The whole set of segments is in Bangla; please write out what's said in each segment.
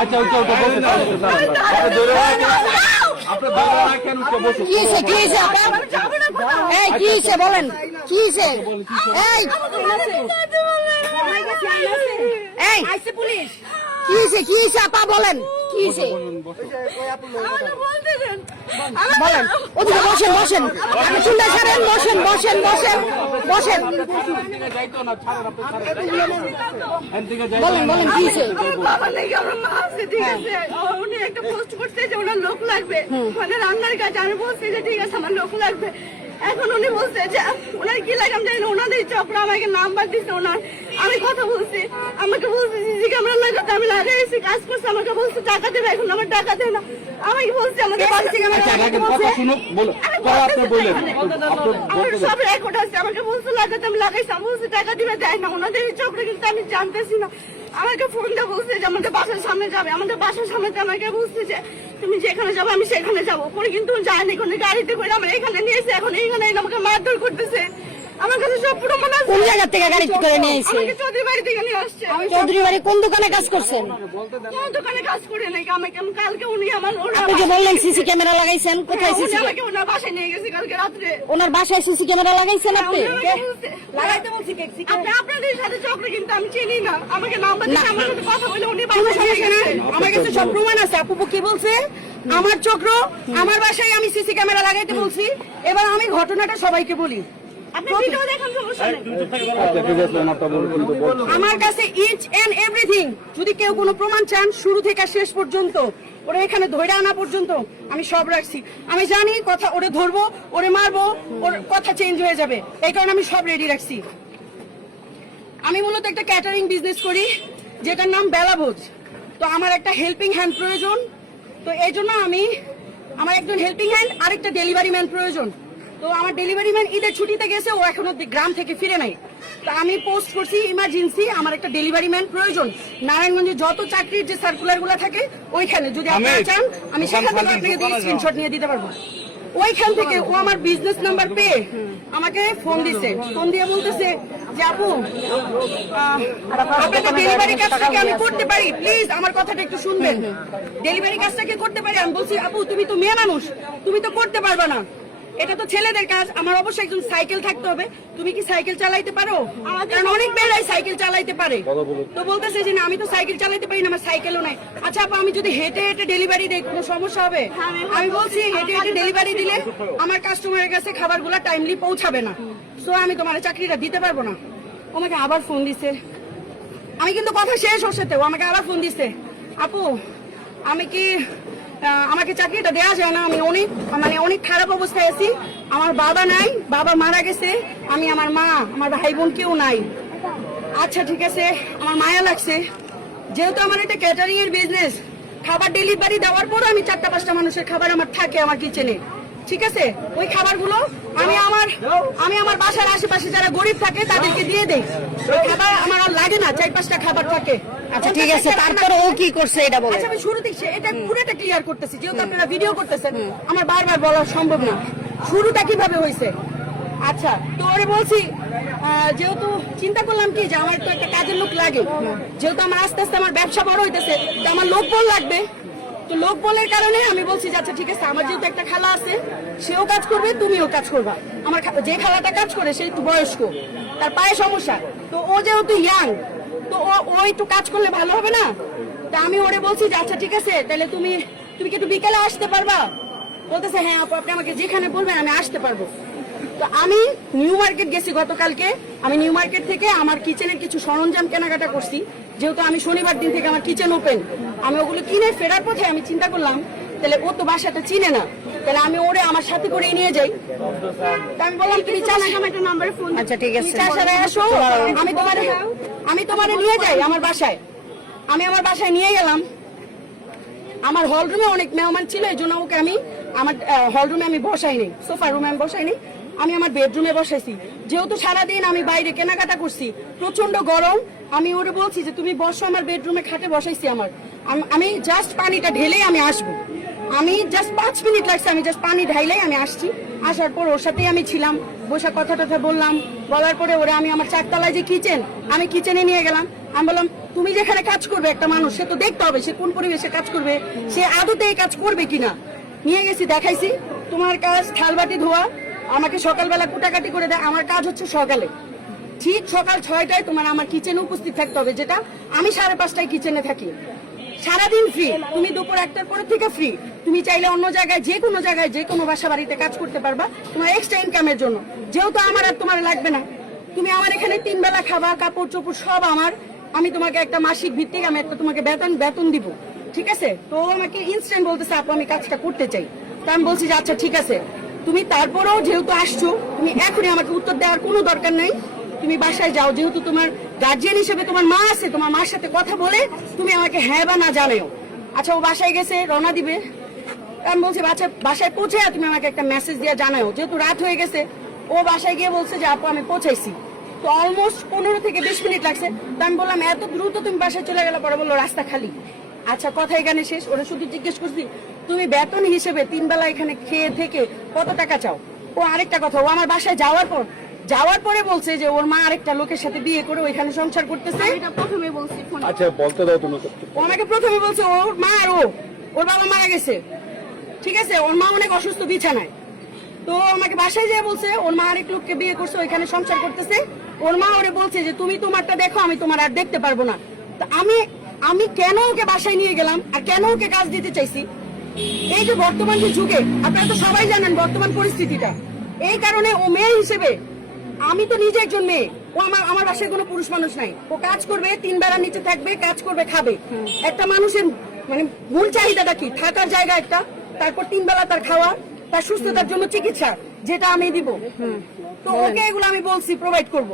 আচ্ছা ওইটা বলেন কি পুলিশ কি আপা বলেন কি বলেন ওদিকে বসেন বসেন আপনি চুলটা ছাড়েন বসেন বসেন বসেন বসেন বলেন বলেন কি উনি একটা পোস্ট করতে যে ওনার লোক লাগবে মানে রান্নার কাজে আমি বলছি যে ঠিক আছে আমার লোক লাগবে এখন উনি বলছে যে ওনার কি লাগে আমি জানি না ওনাদের চক্র আমাকে নাম্বার দিচ্ছে ওনার আমি কথা বলছি আমাকে বলছে সিসি ক্যামেরা লাগাতে আমি লাগাইছি কাজ করছি আমাকে বলছে টাকা দেবে এখন আমার টাকা দেয় না আমাকে বলছে আমাদের সিসি ক্যামেরা আমার সব রেকর্ড আছে আমাকে বলছে লাগাতে আমি লাগাইছি আমি বলছি টাকা দিবে দেয় না ওনাদের চক্র কিন্তু আমি জানতেছি না আমাকে ফোনটা বলছে যে আমাদের বাসার সামনে যাবে আমাদের বাসার সামনে আমাকে বলছে যে তুমি যেখানে যাবো আমি সেখানে যাবো পরে কিন্তু যায়নি কোনো গাড়িতে করে আমার এখানে নিয়েছে এখন এইখানে আমাকে মারধর করতেছে আমার কাছে সব পুরো মনে কোন জায়গা থেকে গাড়ি করে নিয়ে এসেছে আমাকে চৌধুরী বাড়ি থেকে নিয়ে আসছে চৌধুরী বাড়ি কোন দোকানে কাজ করছেন কোন দোকানে কাজ করে নাই আমাকে কালকে উনি আমার আপনি যে বললেন সিসি ক্যামেরা লাগাইছেন কোথায় সিসি আমাকে ওনার বাসায় নিয়ে গেছে কালকে রাত্রে ওনার বাসায় সিসি ক্যামেরা লাগাইছেন আপনি লাগাইতে বলছি আপনি আপনাদের সাথে চক্র কিন্তু আমি চিনি না আমাকে নাম্বার দিয়ে আমার সাথে কথা বলে উনি বাসায় নিয়ে গেছে আমার কাছে সব প্রমাণ আছে আপু কি বলছে আমার চক্র আমার বাসায় আমি সিসি ক্যামেরা লাগাইতে বলছি এবার আমি ঘটনাটা সবাইকে বলি আমার কাছে ইচ এন্ড এভরিথিং যদি কেউ কোনো প্রমাণ চান শুরু থেকে শেষ পর্যন্ত ওরা এখানে ধরে আনা পর্যন্ত আমি সব রাখছি আমি জানি কথা ওরে ধরবো ওরে মারবো ওর কথা চেঞ্জ হয়ে যাবে এই কারণে আমি সব রেডি রাখছি আমি মূলত একটা ক্যাটারিং বিজনেস করি যেটার নাম বেলাভোজ তো আমার একটা হেল্পিং হ্যান্ড প্রয়োজন তো এই জন্য আমার একজন হেল্পিং হ্যান্ড আরেকটা ডেলিভারি ম্যান প্রয়োজন তো আমার ডেলিভারি ম্যান ঈদের ছুটিতে গেছে ও এখনো গ্রাম থেকে ফিরে নাই তো আমি পোস্ট করছি ইমার্জেন্সি আমার একটা ডেলিভারি ম্যান প্রয়োজন নারায়ণগঞ্জে যত চাকরির যে সার্কুলার গুলা থাকে ওইখানে যদি আপনারা চান আমি সেখান থেকে আপনাকে স্ক্রিনশট নিয়ে দিতে পারবো ওইখান থেকে ও আমার বিজনেস নাম্বার পেয়ে আমাকে ফোন দিছে ফোন দিয়ে বলতেছে যে আপু আপনাদের ডেলিভারি কাজটাকে আমি করতে পারি প্লিজ আমার কথাটা একটু শুনবেন ডেলিভারি কাজটাকে করতে পারি আমি বলছি আপু তুমি তো মেয়ে মানুষ তুমি তো করতে পারবে না এটা তো ছেলেদের কাজ আমার অবশ্যই একজন সাইকেল থাকতে হবে তুমি কি সাইকেল চালাইতে পারো কারণ অনেক মেয়েরাই সাইকেল চালাইতে পারে তো বলতেছে যে না আমি তো সাইকেল চালাইতে পারি না আমার সাইকেলও নাই আচ্ছা আপা আমি যদি হেঁটে হেঁটে ডেলিভারি দেই কোনো সমস্যা হবে আমি বলছি হেঁটে হেঁটে ডেলিভারি দিলে আমার কাস্টমারের কাছে খাবারগুলো টাইমলি পৌঁছাবে না সো আমি তোমার চাকরিটা দিতে পারবো না আমাকে আবার ফোন দিছে আমি কিন্তু কথা শেষ ওর সাথে ও আমাকে আবার ফোন দিছে আপু আমি কি আমাকে চাকরিটা দেওয়া যায় না আমি অনেক খারাপ অবস্থায় আছি আমার বাবা নাই বাবা মারা গেছে আমি আমার মা আমার ভাই বোন কেউ নাই আচ্ছা ঠিক আছে আমার মায়া লাগছে যেহেতু আমার একটা ক্যাটারিং এর বিজনেস খাবার ডেলিভারি দেওয়ার পর আমি 4-5টা মানুষের খাবার আমার থাকে আমার কিচেনে ঠিক আছে ওই খাবারগুলো আমি আমার বাসার আশেপাশে যারা গরিব থাকে তাদেরকে দিয়ে দেই ওই খাবার আমার আর লাগে না 4-5টা খাবার থাকে আচ্ছা ঠিক আছে তারপর ও কি করছে এটা বলেন আচ্ছা আমি শুরু থেকে এটা পুরোটা ক্লিয়ার করতেছি যেহেতু আপনারা ভিডিও করতেছেন আমার বারবার বলা সম্ভব না শুরুটা কিভাবে হয়েছে আচ্ছা তো ওরে বলছি যেহেতু চিন্তা করলাম কি যে আমার তো একটা কাজের লোক লাগে যেহেতু আমার আস্তে আস্তে আমার ব্যবসা বড় হইতেছে তো আমার লোক বল লাগবে তো লোক বলের কারণে আমি বলছি যে আচ্ছা ঠিক আছে আমার যেহেতু একটা খালা আছে সেও কাজ করবে তুমিও কাজ করবা আমার যে খালাটা কাজ করে সে একটু বয়স্ক তার পায়ে সমস্যা তো ও যেহেতু ইয়াং তো ও একটু কাজ করলে ভালো হবে না তা আমি ওরে বলছি যে আচ্ছা ঠিক আছে তাহলে তুমি কি একটু বিকেলে আসতে পারবা বলতেছে হ্যাঁ আপু আপনি আমাকে যেখানে বলবেন আমি আসতে পারবো তো আমি নিউ মার্কেট গেছি গতকালকে আমি নিউ মার্কেট থেকে আমার কিচেনের কিছু সরঞ্জাম কেনাকাটা করছি যেহেতু আমি শনিবার দিন থেকে আমার কিচেন ওপেন আমি ওগুলো কিনে ফেরার পথে আমি চিন্তা করলাম তাহলে ও তো বাসাটা চিনে না তাহলে আমি ওরে আমার সাথে করে নিয়ে যাই আমি বললাম তুমি চান একটা নাম্বারে ফোন আচ্ছা ঠিক আছে আসো আমি তোমারে নিয়ে যাই আমার বাসায় আমি আমার বাসায় নিয়ে গেলাম আমার হল রুমে অনেক মেহমান ছিল এই জন্য ওকে আমি আমার হল রুমে আমি বসাইনি সোফা রুমে আমি বসাইনি আমি আমার বেডরুমে বসাইছি যেহেতু সারাদিন আমি বাইরে কেনাকাটা করছি প্রচন্ড গরম আমি ওরে বলছি যে তুমি বসো আমার বেডরুমে খাটে বসাইছি আমি জাস্ট পানিটা ঢেলেই আমি আসবো আমি জাস্ট 5 মিনিট লাগছে আমি জাস্ট পানি ঢাইলেই আমি আসছি আসার পর ওর সাথেই আমি ছিলাম বসে কথা বললাম বলার পরে ওরা আমি আমার 4 তলায় যে কিচেন আমি কিচেনে নিয়ে গেলাম আমি বললাম তুমি যেখানে কাজ করবে একটা মানুষ সে তো দেখতে হবে সে কোন পরিবেশে কাজ করবে, সে আদতে এই কাজ করবে কিনা। নিয়ে গেছি দেখাইছি, তোমার কাজ থালবাটি ধোয়া, আমাকে সকালবেলা কুটাকাটি করে দেয়। আমার কাজ হচ্ছে সকালে, ঠিক সকাল 6টায় তোমার আমার কিচেনে উপস্থিত থাকতে হবে, যেটা আমি 5:30টায় কিচেনে থাকি। সারাদিন ফ্রি, তুমি দুপুর 1টার পর থেকে ফ্রি। তুমি চাইলে অন্য জায়গায় যে কোনো বাসা বাড়িতে কাজ করতে পারবা তোমার এক্সট্রা ইনকামের জন্য, যেহেতু আমার আর তোমার লাগবে না। তুমি আমার এখানে 3 বেলা খাবা, কাপড় চোপড় সব আমার। আমি তোমাকে একটা মাসিক ভিত্তিক আমি একটা তোমাকে বেতন দিব, ঠিক আছে? তো ও আমাকে ইনস্ট্যান্ট বলতেছে আপু আমি কাজটা করতে চাই। তো আমি বলছি যে আচ্ছা ঠিক আছে, তুমি তারপরেও যেহেতু আসছো তুমি এখনই আমাকে উত্তর দেওয়ার কোনো দরকার নেই, তুমি বাসায় যাও। যেহেতু তোমার গার্জিয়ান হিসেবে তোমার মা আছে, তোমার মার সাথে কথা বলে তুমি আমাকে হ্যাঁ বা না জানাও। আচ্ছা ও বাসায় গেছে, রওনা দিবে। আমি বলছি বাসায় পৌঁছে তুমি আমাকে একটা মেসেজ দিয়ে জানাও, যেহেতু রাত হয়ে গেছে। ও বাসায় গিয়ে বলছে যে আপু আমি পৌঁছাইছি। তো অলমোস্ট 15 থেকে 20 মিনিট লাগছে। তো আমি বললাম এত দ্রুত তুমি বাসায় চলে গেলে, পরে বললো রাস্তা খালি। আচ্ছা কথা এখানে শেষ। ওরা শুধু জিজ্ঞেস করছি তুমি বেতন হিসেবে 3 বেলা এখানে খেয়ে থেকে কত টাকা চাও। ও আরেকটা কথা, ও আমার বাসায় যাওয়ার পরে বলছে যে ওর মা আরেকটা লোকের সাথে বিয়ে করে ওইখানে সংসার করতেছে। এটা প্রথমে বলছি ফোনে। আচ্ছা বলতে দাও তুমি। ও আমাকে প্রথমে বলছে ওর মা আর ওর বাবা মারা গেছে, ঠিক আছে? ওর মা অনেক অসুস্থ বিছানায়। তো আমাকে বাসায় যেয়ে বলছে ওর মা আরেক লোককে বিয়ে করছে, ওইখানে সংসার করতেছে। ওর মা ওরে বলছে যে তুমি তোমারটা দেখো, আমি তোমার আর দেখতে পারবো না। তো আমি কেন ওকে বাসায় নিয়ে গেলাম আর কেন ওকে কাজ দিতে চাইছি, এই যে বর্তমান যে যুগে আপনারা তো সবাই জানেন বর্তমান পরিস্থিতিটা, এই কারণে ও মেয়ে হিসেবে, আমি তো নিজে একজন মেয়ে, ও আমার বাসায় কোনো পুরুষ মানুষ নাই। ও কাজ করবে, 3 বেলা নিচে থাকবে, কাজ করবে, খাবে। একটা মানুষের মানে মূল চাহিদাটা কি? থাকার জায়গা একটা, তারপর 3 বেলা তার খাওয়া, তার সুস্থতার জন্য চিকিৎসা, যেটা আমি দিব। তো ওকে এগুলো আমি বলছি প্রোভাইড করব।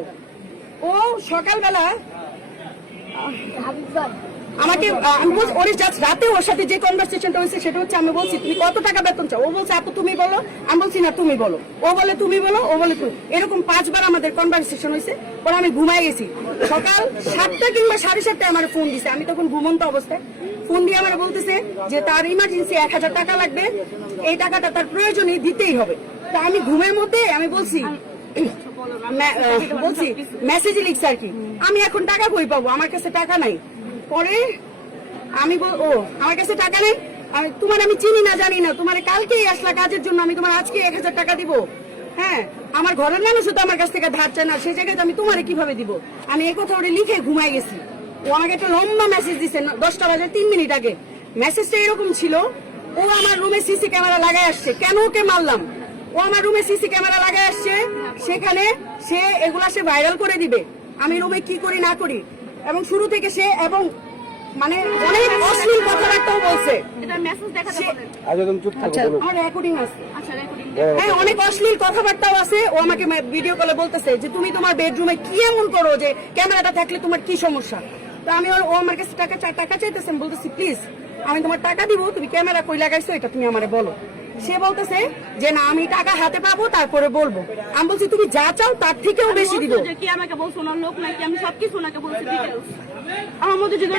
ও সকালবেলা আমাকে আমি বলছি ওর জাস্ট রাতে ওর সাথে যে কনভারসেশনটা হয়েছে সেটা হচ্ছে আমি বলছি তুমি কত টাকা বেতন চাও। ও বলছে আপু তুমি বলো। আমি বলছি না তুমি বলো। ও বলে তুমি বলো, ও বলে তুমি। এরকম 5 বার আমাদের কনভারসেশন হয়েছে। পরে আমি ঘুমাই গেছি। সকাল 7টা কিংবা 7:30টায় আমার ফোন দিছে, আমি তখন ঘুমন্ত অবস্থায়। ফোন দিয়ে আমার বলতেছে যে তার ইমার্জেন্সি 1000 টাকা লাগবে, এই টাকাটা তার প্রয়োজনে দিতেই হবে। তো আমি ঘুমের মধ্যে আমি বলছি মেসেজে লিখছে আর কি, আমি এখন টাকা কই পাবো, আমার কাছে টাকা নাই। পরে আমি আমার কাছে টাকা নেই, তোমার আমি চিনি না জানি না, তোমার কালকেই আসলা কাজের জন্য, আমি তোমার আজকে 1000 টাকা দিব। হ্যাঁ আমার ঘরের মানুষও তো আমার কাছ থেকে ধার চায় না, সেই জায়গায় আমি তোমারে কিভাবে দিব। আমি এই কথা ওরে লিখে ঘুমাই গেছি। ও আমাকে একটা লম্বা মেসেজ দিছে 10টা বাজে 3 মিনিট আগে। মেসেজটা এরকম ছিল, ও আমার রুমে সিসি ক্যামেরা লাগাই আসছে। কেন ওকে মারলাম? ও আমার রুমে সিসি ক্যামেরা লাগাই আসছে, সেখানে সে এগুলা সে ভাইরাল করে দিবে আমি রুমে কি করি না করি। এবং শুরু থেকে সে এবং মানে অনেক অশ্লীল কথাবার্তাও বলছে। এটা মেসেজ দেখাতে বলেন। আচ্ছা তুমি চুপ থাকো বলো। আমার রেকর্ডিং আছে। আচ্ছা রেকর্ডিং। হ্যাঁ অনেক অশ্লীল কথাবার্তাও আছে। ও আমাকে ভিডিও কলে বলতেছে যে তুমি তোমার বেডরুমে কি এমন করো যে ক্যামেরাটা থাকলে তোমার কি সমস্যা। তো আমি ও আমার কাছে টাকা চাইতেছে, আমি বলতেছি প্লিজ আমি তোমার টাকা দিব, তুমি ক্যামেরা কই লাগাইছো এটা তুমি আমারে বলো। সে বলতেছে যে না আমি টাকা হাতে পাবো তারপরে বলবো। আমি বলছি তুমি যা চাও তার থেকেও বেশি দিব। যে কি আমাকে বলছো না লোক নাকি আমি সবকিছু ওনাকে বলছি ডিটেইলস। আমার মধ্যে যদি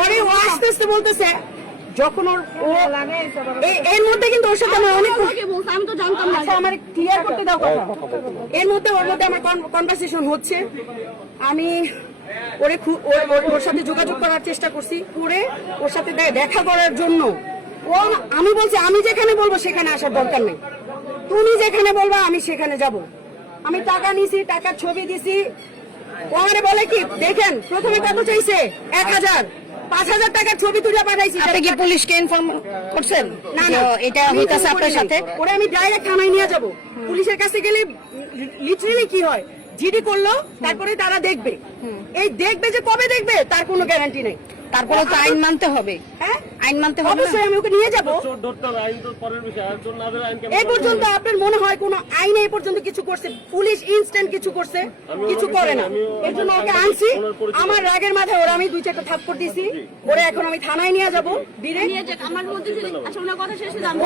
পরে ও আস্তে আস্তে বলতেছে যখন এর মধ্যে কিন্তু ওর সাথে আমার অনেক বলছে আমি তো জানতাম না। আচ্ছা আমার ক্লিয়ার করতে দাও কথা। এর মধ্যে ওর মধ্যে আমার কনভারসেশন হচ্ছে, আমি ওর সাথে যোগাযোগ করার চেষ্টা করছি, করে ওর সাথে দেখা করার জন্য। আমি বলছি আমি যেখানে বলবো সেখানে আসার দরকার নেই, তুমি যেখানে বলবা আমি সেখানে যাব। আমি টাকা নিছি, টাকার ছবি দিছি। ও আমারে বলে কি দেখেন প্রথমে কত চাইছে 1000, 5000 টাকার ছবি তুলে পাঠাইছি। আপনি কি পুলিশকে ইনফর্ম করছেন? না না এটা হইতাছে আপনার সাথে? ওরে আমি ডাইরেক্ট থানায় নিয়ে যাব। পুলিশের কাছে গেলে লিটারালি কি হয়, জিডি করলো তারপরে তারা দেখবে। এই দেখবে যে কবে দেখবে তার কোনো গ্যারান্টি নেই। তারপরে তো আইন মানতে হবে। হ্যাঁ আইন মানতে হবে। অবশ্যই আমি ওকে নিয়ে যাবো। এই পর্যন্ত আপনার মনে হয় কোন আইন এই পর্যন্ত কিছু করছে? পুলিশ ইনস্ট্যান্ট কিছু করছে? কিছু করে না। এর জন্য ওকে আনছি। আমার রাগের মাথায় ওরা আমি 2-4টা থাপ্পড় দিছি। ওরে এখন আমি থানায় নিয়ে যাবো ডিরেক্ট। নিয়ে যাক আমার মধ্যে যদি আচ্ছা ওনার কথা শেষে জানবো।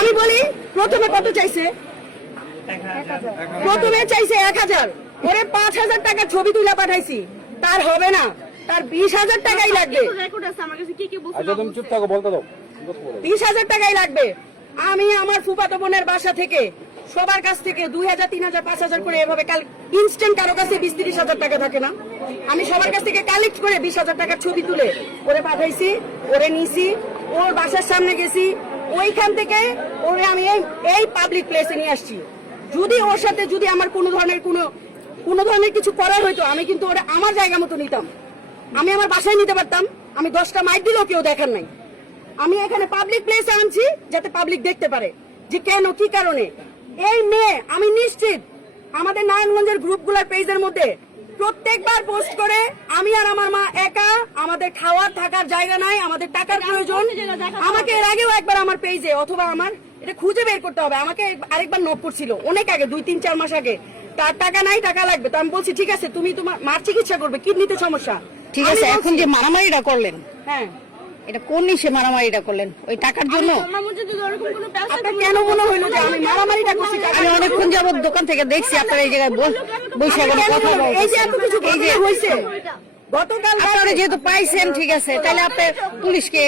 আমি বলি প্রথমে কত চাইছে? প্রথমে চাইছে 1000, ওরে 5000 টাকা ছবি তুলে পাঠাইছি। তার হবে না, তার 20,000 টাকাই লাগবে। রেকর্ড আছে আমার কাছে কি কি বলছো। আচ্ছা তুমি চুপ থাকো বলতে দাও। 20,000 টাকাই লাগবে। আমি আমার ফুফাতো বোনের বাসা থেকে সবার কাছ থেকে 2,000, 3,000, 5,000 করে এভাবে ইনস্ট্যান্ট কারো কাছে 20-30,000 টাকা থাকে না। আমি সবার কাছ থেকে কালেক্ট করে 20,000 টাকার ছবি তুলে ওরে পাঠাইছি, ওরে নিছি, ওর বাসার সামনে গেছি, ওইখান থেকে ওরে আমি এই পাবলিক প্লেসে নিয়ে আসছি। যদি ওর সাথে যদি আমার কোনো ধরনের কিছু করার হইতো, আমি কিন্তু ওরা আমার জায়গা মতো নিতাম। আমি আমার বাসায় নিতে পারতাম, আমি 10টা মাইক দিলেও কেউ দেখার নাই। আমি এখানে পাবলিক প্লেসে আনছি যাতে পাবলিক দেখতে পারে যে কেন, কি কারণে। এই মেয়ে আমি নিশ্চিত আমাদের নারায়ণগঞ্জের গ্রুপগুলোর পেজের মধ্যে প্রত্যেকবার পোস্ট করে আমি আর আমার মা একা, আমাদের খাওয়ার থাকার জায়গা নাই, আমাদের টাকার প্রয়োজন। আমাকে এর আগেও একবার আমার পেজে অথবা আমার এটা খুঁজে বের করতে হবে, আমাকে আরেকবার নক করছিল অনেক আগে, 2-3-4 মাস আগে, তার টাকা নাই, টাকা লাগবে। তো আমি বলছি ঠিক আছে, তুমি তোমার মার চিকিৎসা করবে, কিডনিতে সমস্যা। ঠিক আছে, এখন যে মারামারিটা করলেন, হ্যাঁ এটা কোন নিশে মারামারিটা করলেন? ওই টাকার জন্য? আপনার কেন মনে হইলো যে আমি মারামারিটা করছি? আমি অনেকক্ষণ যাবত দোকান থেকে দেখছি আপনারা এই জায়গায় বসে কথা বলছেন। এই যে এত কিছু হয়েছে গতকাল আপনারা যেহেতু পাইছেন, ঠিক আছে, তাহলে আপনি পুলিশকে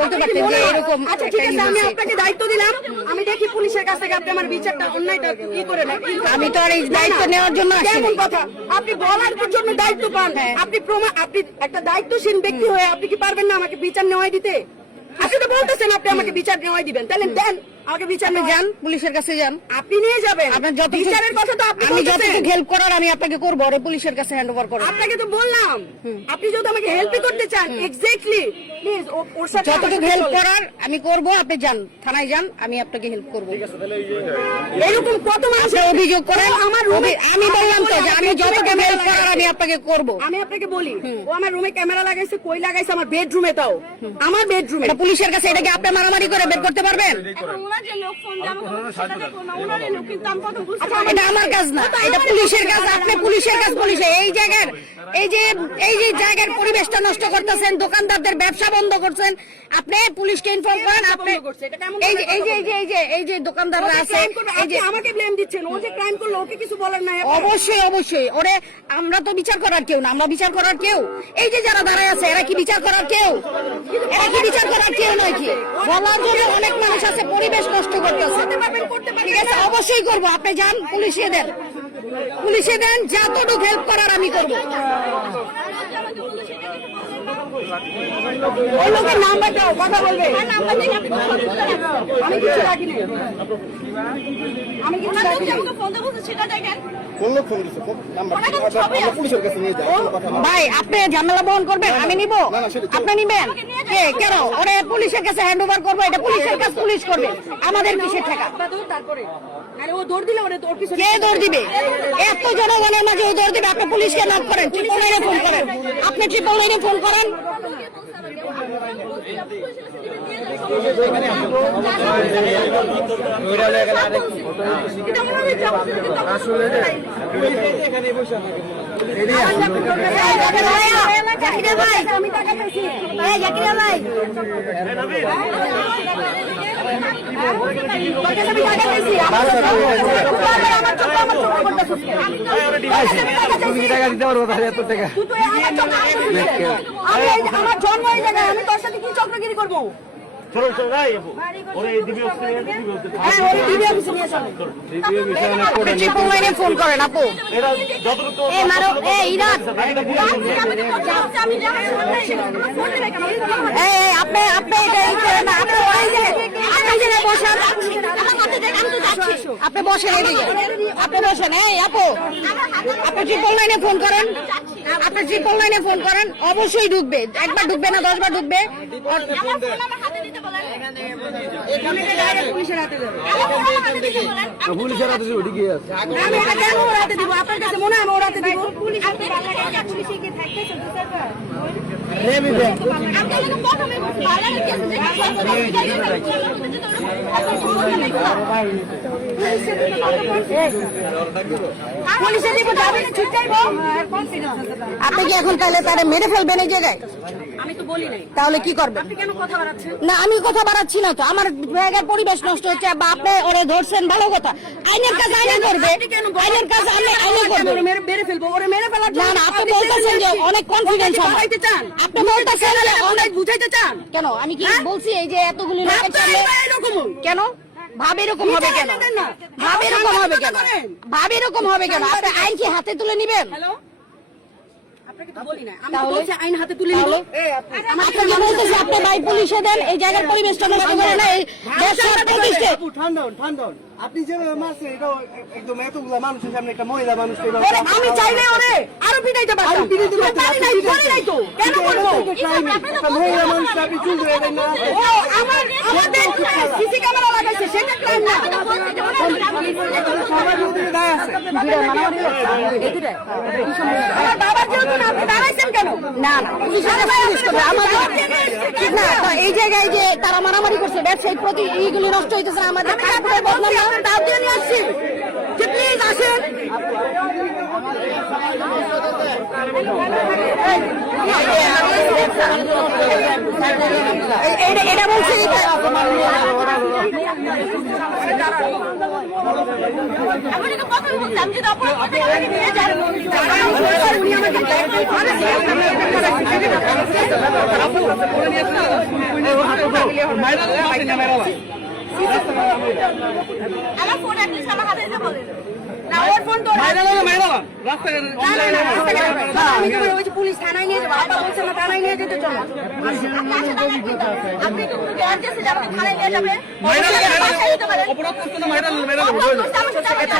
বলতে পারতেন যে এরকম। আচ্ছা ঠিক আছে, আমি আপনাকে দায়িত্ব দিলাম, আমি দেখি পুলিশের কাছ থেকে আপনি আমার বিচারটা অন্যায়টা কি করে নেন। আমি তো আর এই দায়িত্ব নেওয়ার জন্য আসিনি। কেমন কথা, আপনি বলার জন্য দায়িত্ব পান, আপনি আপনি একটা দায়িত্বশীল ব্যক্তি হয়ে আপনি কি পারবেন না আমাকে বিচার নেওয়াই দিতে? আপনি তো বলতেছেন আপনি আমাকে বিচার নেওয়াই দিবেন, তাহলে দেন আমাকে বিচার। আপনি যান, পুলিশের কাছে যান, আপনি নিয়ে যাবেন। আপনার যত বিচারের কথা তো আপনি আমি বলতেছেন। যতটুকু হেল্প করার আমি আপনাকে করবো, ওরে পুলিশের কাছে হ্যান্ড ওভার করবো। আপনাকে তো বললাম, আপনি যদি আমাকে হেল্প করতে চান, এক্স্যাক্টলি প্লিজ ওর সাথে যতটুকু হেল্প করার আমি করবো, আপনি যান, থানায় যান, আমি আপনাকে হেল্প করবো। এরকম কত মানুষ অভিযোগ করেন আমার রুমে। আমি বললাম তো যে আমি যতটুকু হেল্প করার আমি আপনাকে করবো। আমি আপনাকে বলি, ও আমার রুমে ক্যামেরা লাগাইছে, কই লাগাইছে? আমার বেডরুমে, তাও আমার বেডরুমে। এটা পুলিশের কাছে এটাকে আপনি মারামারি করে বের করতে পারবেন? এটা আমার কাজ না, এটা পুলিশের কাজ। আপনি পুলিশের কাজ, পুলিশে এই জায়গার এই যে জায়গার পরিবেশটা নষ্ট করতেছেন, দোকানদারদের ব্যবসা বন্ধ করছেন, আপনি পুলিশকে ইনফর্ম করেন। আপনি এই যে দোকানদাররা আছে, এই যে আমাকে ব্লেম দিচ্ছেন, ও যে ক্রাইম করলো ওকে কিছু বলার নাই? অবশ্যই ওরে আমরা তো বিচার করার কেউ না, আমরা বিচার করার কেউ। এই যে যারা দাঁড়ায় আছে এরা কি বিচার করার কেউ? এরা কি বিচার করার কেউ নয় কি? বলার জন্য অনেক মানুষ আছে, পরিবেশ নষ্ট করতেছে। ঠিক আছে, অবশ্যই করবো। আপনি যান, পুলিশে দেন, যতটুকু হেল্প করার আমি করবো। ওই লোকের নাম্বার দাও, কথা বলবে। আমি কিছু রাখিনি, আমি কিছু রাখিনি। পুলিশের কাছে নিয়ে যায় ভাই আপনি ঝামেলা বহন করবেন, আমি নিব? আপনি নিবেন? কেন ওরে পুলিশের কাছে হ্যান্ড ওভার করবো? এটা পুলিশের কাজ, পুলিশ করবে, আমাদের কিসের টাকা? তারপরে আরে ও দৌড় দিলে ওরে তোর পিছনে কে দৌড় দিবে? এত জনগণের মাঝে ও দৌড় দিবে? আপনি পুলিশকে নক করেন, 999 ফোন করেন, আপনি 999 ফোন করেন। আমি টাকা পেয়েছি। আমার জন্ম এই জায়গায়, আমি তোর সাথে কি চক্রগিরি করবো? ফোন করেন আপু। আপনি বসেন, আপনি বসেন। এই আপু, আপনি 999 ফোন করেন, আপনি 999 ফোন করেন, অবশ্যই ঢুকবে। একবার ঢুকবে না, 10 বার ঢুকবে। পুলিশের হাতে দেবো। পুলিশের হাতে ঠিকই আছে। আমি এটা কেন ওর হাতে দিব? আপনার কাছে মনে হয় আমি ওর হাতে দিব? আপনি কি এখন তাহলে মেরে ফেলবেন এই জায়গায়? আমি তো বলি নাই। তাহলে কি করবেন? আপনি কেন কথা বাড়াচ্ছেন? না, আমি কথা বাড়াচ্ছি না তো, আমার জায়গার পরিবেশ নষ্ট হচ্ছে। বা আপনি ওরে ধরছেন, ভালো কথা, আইনের কাজ আইনে করবে, আইনের কাজ আইনে করবে। মেরে ফেলবো, ওরে মেরে ফেলার না না, আপনি বলতেছেন যে অনেক কনফিডেন্স বাড়াইতে চান, আপনি বলতেছেন অনেক বুঝাইতে চান। কেন? আমি কি বলছি এই যে এতগুলি লোকের সামনে? এরকম কেন ভাব এরকম হবে কেন? ভাব এরকম হবে কেন? ভাব এরকম হবে কেন? আপনি আইন কি হাতে তুলে নিবেন? হ্যালো আপনাকে তো বলি না, আমি তো বলছি আইন হাতে তুলে নিব। আপনাকে বলতেছি আপনি ভাই পুলিশে দেন, এই জায়গার পরিবেশটা নষ্ট করে না। এই দেশের প্রতিষ্ঠা ঠান্ডা হন, ঠান্ডা হন। আপনি যেভাবে মারছেন এটা একদম এতগুলা মানুষের সামনে একটা মহিলা মানুষকে ওরে, আমি চাইলে ওরে আরো পিটাইতে পারতাম। আমি পিটাইতে পারতাম, পারি নাই, পারি নাই তো। কেন করবো? একটা মহিলা মানুষ আপনি চুল ধরে দেন না। ও আমাদের সিসি ক্যামেরা লাগাইছে, সেটা ক্রাইম না। সবার বিরুদ্ধে দায় আছে। আমার বাবার যেহেতু না, আপনি দাঁড়াইছেন কেন? না না পুলিশের কাছে পুলিশ করবে আমাদের ঠিক না। তো এই জায়গায় যে তারা মারামারি করছে ব্যবসায়িক প্রতি এইগুলি নষ্ট হইতেছে না, আমাদের খারাপের বদনাম না। আপনার দাও দিয়ে নিয়ে আসছি যে প্লিজ আসেন। এটা বলছে আপনি তো কথা বলছেন, আমি যদি অপরাধ করতে গেলে নিয়ে যান। উনি আমাকে ব্ল্যাকমেইল করেছে। আমার ফোন অ্যাটলিস্ট আমার হাতে এসে বলেন না, ওর ফোন তো না, না, আমি তো ওই যে পুলিশ থানায় নিয়ে যাবো। আপা বলছে না থানায় নিয়ে যেতে চলো। আপনি তো গ্যারান্টি আছে যে আপনি থানায় নিয়ে যাবেন? বাসায় যেতে পারেন। অপরাধ করতে আমার সাথে আমার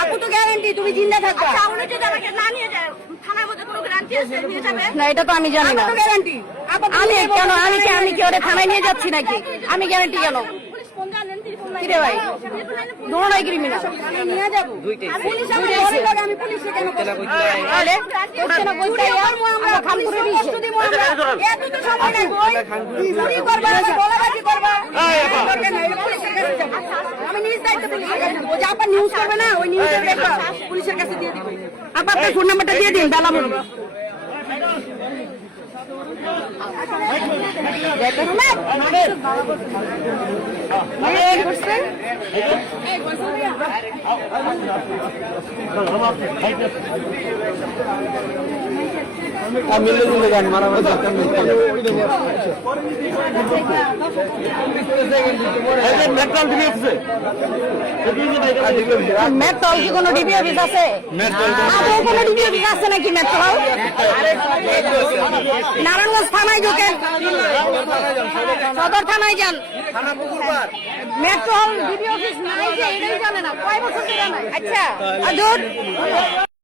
আপু তো গ্যারান্টি তুমি জিন্দা থাকবে। আচ্ছা উনি যদি আমাকে না নিয়ে যায় থানার মধ্যে কোনো গ্যারান্টি আছে নিয়ে যাবে? না, এটা তো আমি জানি না। আপু তো গ্যারান্টি। আমি কেন আমি কি ওরে থানায় নিয়ে যাচ্ছি নাকি? আমি গ্যারান্টি কেন? পুলিশ ফোন জানেন কি রে ভাই, দোনোটাই ক্রিমিনাল। আমি নিয়ে যাবো। পুলিশ আমার ঘরে লাগে, আমি পুলিশে কেন কষ্ট দিব? তাহলে কোশ্চেন কইতে আমরা খাম করে দিয়েছি। কষ্ট দিব আমরা। এত তো সময় নাই বই। চুরি করবা না, গলাবাজি করবা। করবে না, এটা পুলিশের কাছে যাবে। আমি নিজ দায়িত্ব পুলিশের কাছে যাবো। ও যে আপা নিউজ করবে না, ওই নিউজের পেপার পুলিশের কাছে দিয়ে দিব। আপা আপনার ফোন নাম্বারটা দিয়ে দিন, বেলা বলুন। মিলে মিলে গান মারামারি দরকার নেই। মেট্রোল কি কোনো ডিবি অফিস আছে? আদৌ কোনো ডিবি অফিস আছে নাকি মেট্রোল? নারায়ণগঞ্জ থানায় ঢোকেন, সদর থানায় যান। মেট্রোল ডিবি অফিস নাই যে এটাই জানে না, কয় বছর ধরে নাই। আচ্ছা আদুর